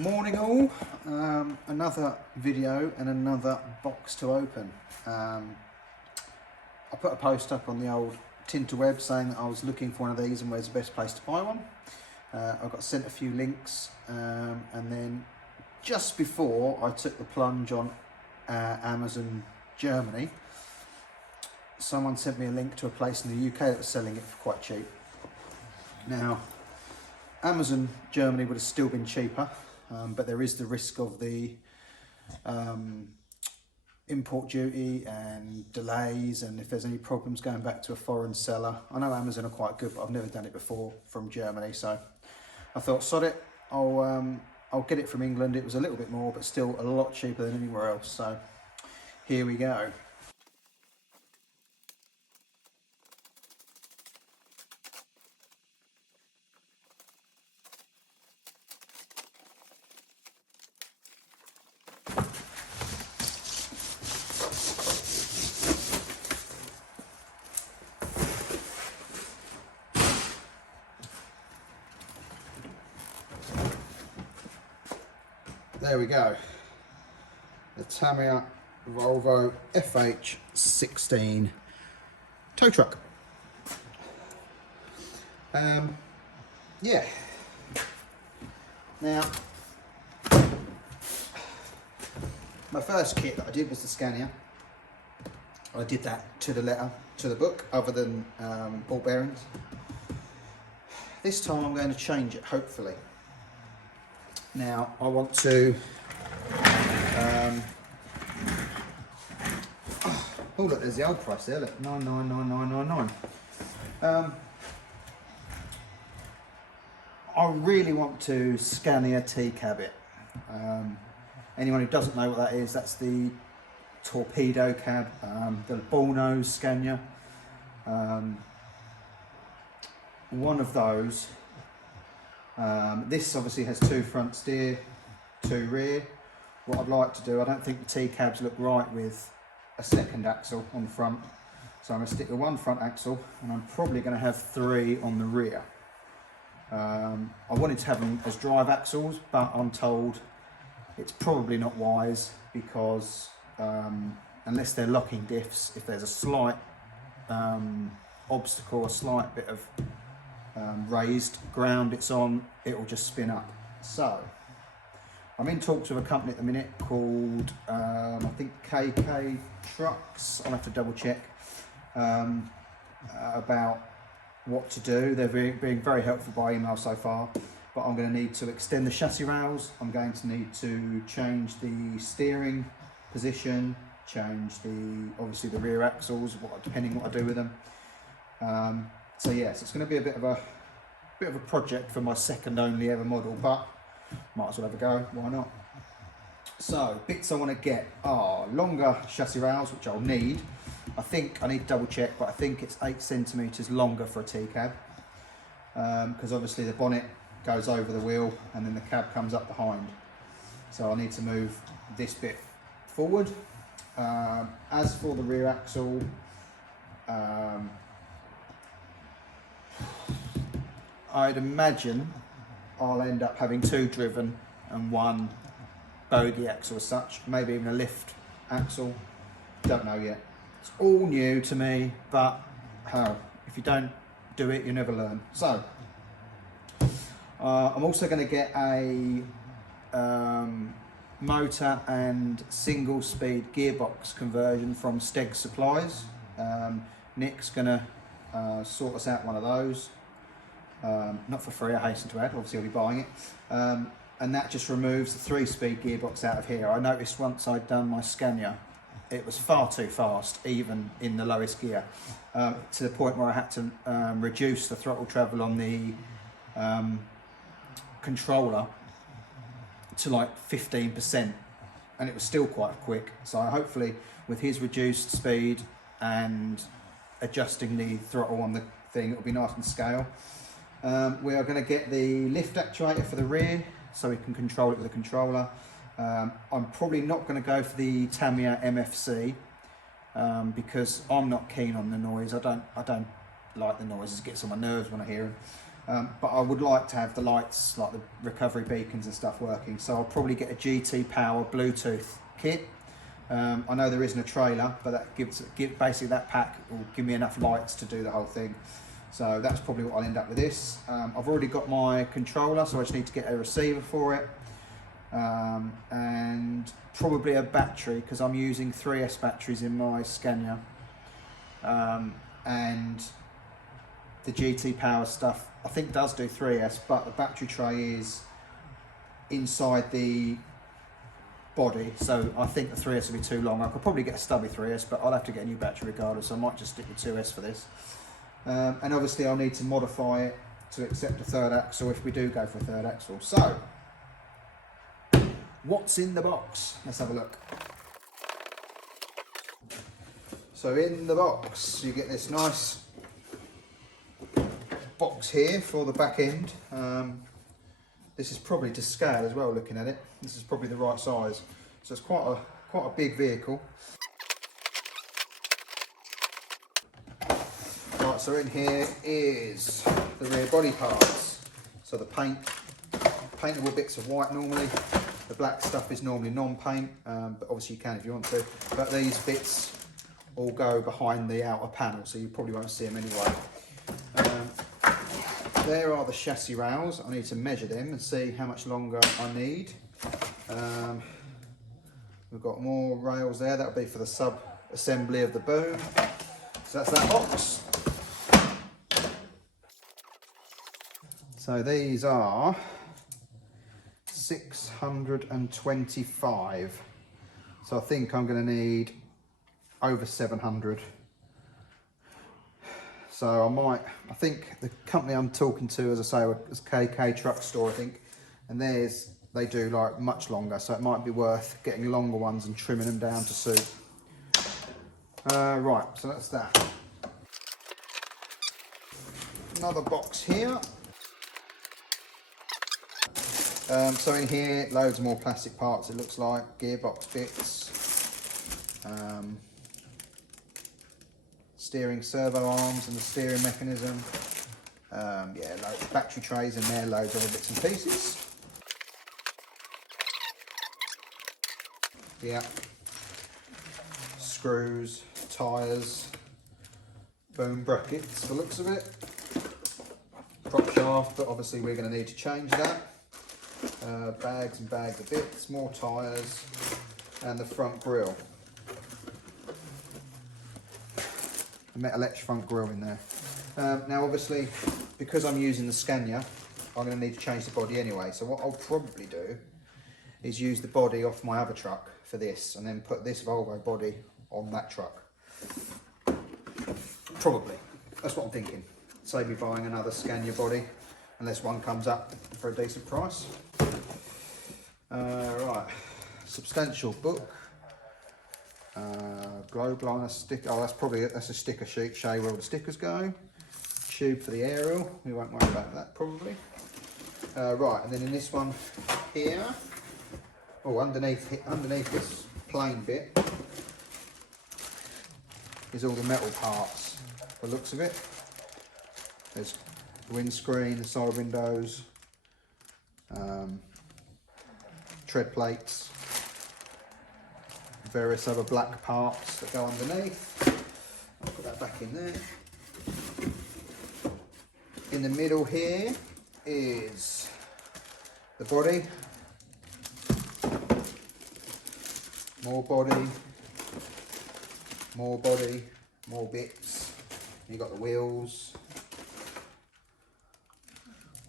Morning all, another video and another box to open. I put a post up on the old Tinterweb saying that I was looking for one of these and where's the best place to buy one. I got sent a few links and then just before I took the plunge on Amazon Germany, someone sent me a link to a place in the UK that was selling it for quite cheap. Now, Amazon Germany would have still been cheaper, but there is the risk of the import duty and delays, and if there's any problems going back to a foreign seller. I know Amazon are quite good, but I've never done it before from Germany, so I thought, sod it, I'll get it from England. It was a little bit more, but still a lot cheaper than anywhere else, so here we go. There we go, the Tamiya Volvo FH16 tow truck. Yeah, now my first kit that I did was the Scania. I did that to the letter, to the book, other than ball bearings. This time I'm going to change it, hopefully. Now I want to oh look, there's the old price there, look, 999999. I really want to Scania T-cab it. Anyone who doesn't know what that is, that's the torpedo cab, the bullnose Scania. One of those. This obviously has two front steer, two rear. What I'd like to do, I don't think the T-cabs look right with a second axle on the front, so I'm going to stick with one front axle, and I'm probably going to have three on the rear. I wanted to have them as drive axles, but I'm told it's probably not wise because unless they're locking diffs, if there's a slight obstacle, a slight bit of raised ground it's on, it will just spin up. So I'm in talks with a company at the minute called I think KK Trucks. I'll have to double check about what to do. They're being very helpful by email so far, but I'm going to need to extend the chassis rails. I'm going to need to change the steering position, change obviously the rear axles, depending what I do with them. So yes, it's going to be a bit of a project for my second only ever model, but might as well have a go, why not? So bits I want to get are longer chassis rails, which I'll need. I think I need to double check, but I think it's 8 centimeters longer for a T-cab, because obviously the bonnet goes over the wheel and then the cab comes up behind. So I need to move this bit forward. As for the rear axle, I'd imagine I'll end up having two driven and one bogey axle as such, maybe even a lift axle, don't know yet. It's all new to me, but if you don't do it, you never learn. So I'm also going to get a motor and single speed gearbox conversion from Steg Supplies. Nick's going to sort us out one of those. Not for free, I hasten to add, obviously I'll be buying it. And that just removes the 3-speed gearbox out of here. I noticed once I'd done my Scania, it was far too fast, even in the lowest gear, to the point where I had to reduce the throttle travel on the controller to like 15%, and it was still quite quick. So hopefully with his reduced speed and adjusting the throttle on the thing, it'll be nice and scale. We are going to get the lift actuator for the rear, so we can control it with a controller. I'm probably not going to go for the Tamiya MFC because I'm not keen on the noise. I don't like the noises. It gets on my nerves when I hear them. But I would like to have the lights, like the recovery beacons and stuff, working. So I'll probably get a GT Power Bluetooth kit. I know there isn't a trailer, but that basically that pack will give me enough lights to do the whole thing. So that's probably what I'll end up with this. I've already got my controller, so I just need to get a receiver for it. And probably a battery, because I'm using 3S batteries in my Scania. And the GT Power stuff, I think does do 3S, but the battery tray is inside the body, so I think the 3S will be too long. I could probably get a stubby 3S, but I'll have to get a new battery regardless, so I might just stick with 2S for this. And obviously I'll need to modify it to accept a third axle if we do go for a third axle. So, what's in the box? Let's have a look. So in the box, you get this nice box here for the back end. This is probably to scale as well, looking at it. This is probably the right size. So it's quite a big vehicle. Right, so in here is the rear body parts. So the paintable bits are white normally. The black stuff is normally non-paint, but obviously you can if you want to. But these bits all go behind the outer panel, so you probably won't see them anyway. There are the chassis rails. I need to measure them and see how much longer I need. We've got more rails there. That'll be for the sub-assembly of the boom. So that's that box. So these are 625. So I think I'm going to need over 700. So I think the company I'm talking to, as I say, is KK Truck Store, I think, and they do like much longer, so it might be worth getting longer ones and trimming them down to suit. Right, so that's that. Another box here. So in here, loads more plastic parts, it looks like, gearbox bits. Steering servo arms and the steering mechanism. Yeah, loads of battery trays in there, loads of other bits and pieces. Yeah. Screws, tyres, boom brackets, the looks of it. Prop shaft, but obviously we're going to need to change that. Bags and bags of bits, more tyres, and the front grille. Metal etched front grille in there. Now obviously, because I'm using the Scania, I'm going to need to change the body anyway. So what I'll probably do is use the body off my other truck for this, and then put this Volvo body on that truck. Probably. That's what I'm thinking. Save me buying another Scania body, unless one comes up for a decent price. Right, substantial book. Globe liner stick. Oh, that's a sticker sheet. Show you where all the stickers go. Tube for the aerial. We won't worry about that probably. Right, and then in this one here. Oh, underneath this plain bit is all the metal parts. The looks of it. There's the windscreen, the side windows, tread plates. Various other black parts that go underneath. I'll put that back in there. In the middle here is the body. More body, more body, more bits. You've got the wheels.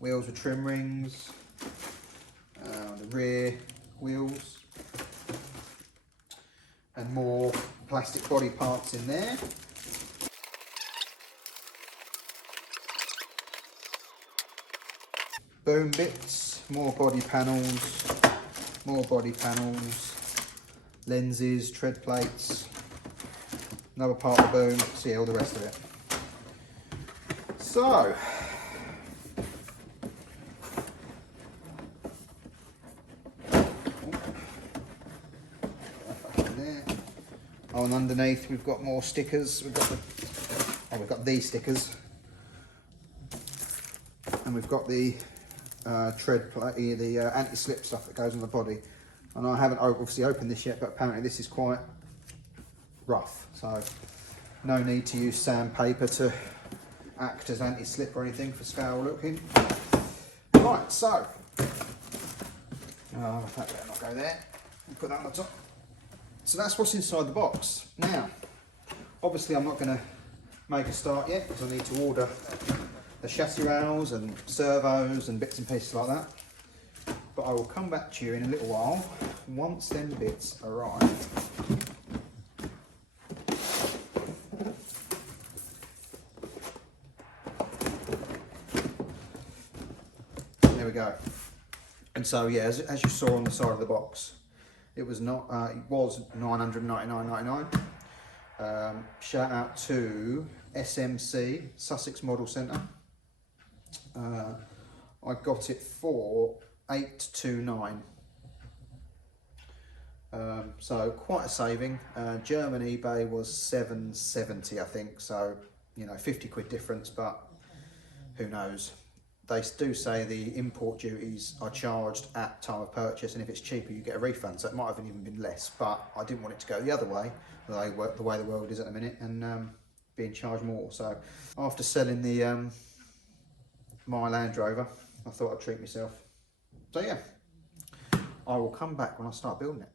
Wheels with trim rings. The rear wheels. And more plastic body parts in there. Boom bits, more body panels, lenses, tread plates, another part of the boom, see all the rest of it. So, oh, and underneath we've got more stickers. We've got these stickers. and we've got the tread plate, the anti-slip stuff that goes on the body. And I haven't obviously opened this yet, but apparently this is quite rough, so no need to use sandpaper to act as anti-slip or anything for scale looking. Right, so that better not go there. We'll put that on the top. So that's what's inside the box. Now, obviously I'm not going to make a start yet because I need to order the chassis rails and servos and bits and pieces like that. But I will come back to you in a little while once them bits arrive. There we go. And so yeah, as you saw on the side of the box, it was not. It was $999.99. Shout out to SMC Sussex Model Centre. I got it for $829. So quite a saving. German eBay was $770, I think. So you know, 50 quid difference, but who knows? They do say the import duties are charged at time of purchase, and if it's cheaper you get a refund, so it might have even been less, but I didn't want it to go the other way, the way the world is at the minute, and being charged more. So after selling the my Land Rover, I thought I'd treat myself. So yeah, I will come back when I start building it.